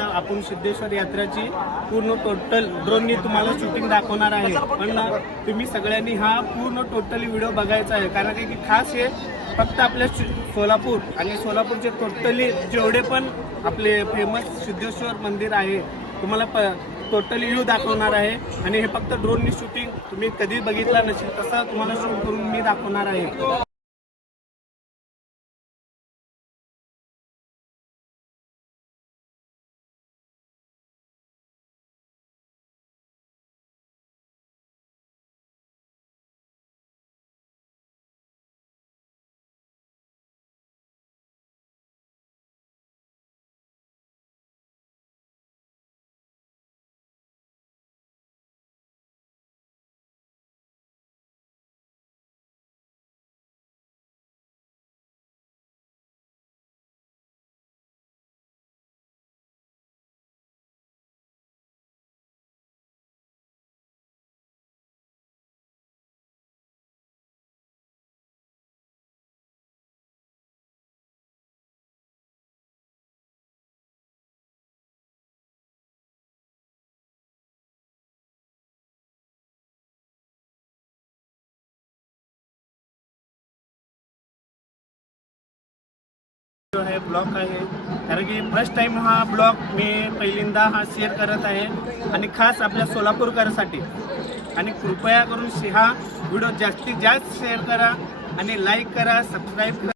पहिल्यांदा आपण सिद्धेश्वर यात्रेची पूर्ण टोटल ड्रोननी तुम्हाला शूटिंग दाखवणार आहे. पण तुम्ही सगळ्यांनी हा पूर्ण टोटली व्हिडिओ बघायचा आहे. कारण की खास हे फक्त आपल्या सोलापूर आणि सोलापूरचे टोटली जेवढे पण आपले फेमस सिद्धेश्वर मंदिर आहे तुम्हाला प टोटली व्ह्यू दाखवणार आहे. आणि हे फक्त ड्रोननी शूटिंग तुम्ही कधी बघितला नसेल तसा तुम्हाला शूट करून मी दाखवणार आहे. जो आहे ब्लॉग आहे. कारण की फर्स्ट टाइम हा ब्लॉग मी पहिल्यांदा हा शेअर करत आहे. आणि खास आपल्या सोलापूरकरांसाठी. आणि कृपया करून हा व्हिडिओ जास्तीत जास्त शेअर करा आणि लाईक करा सबस्क्राईब करा.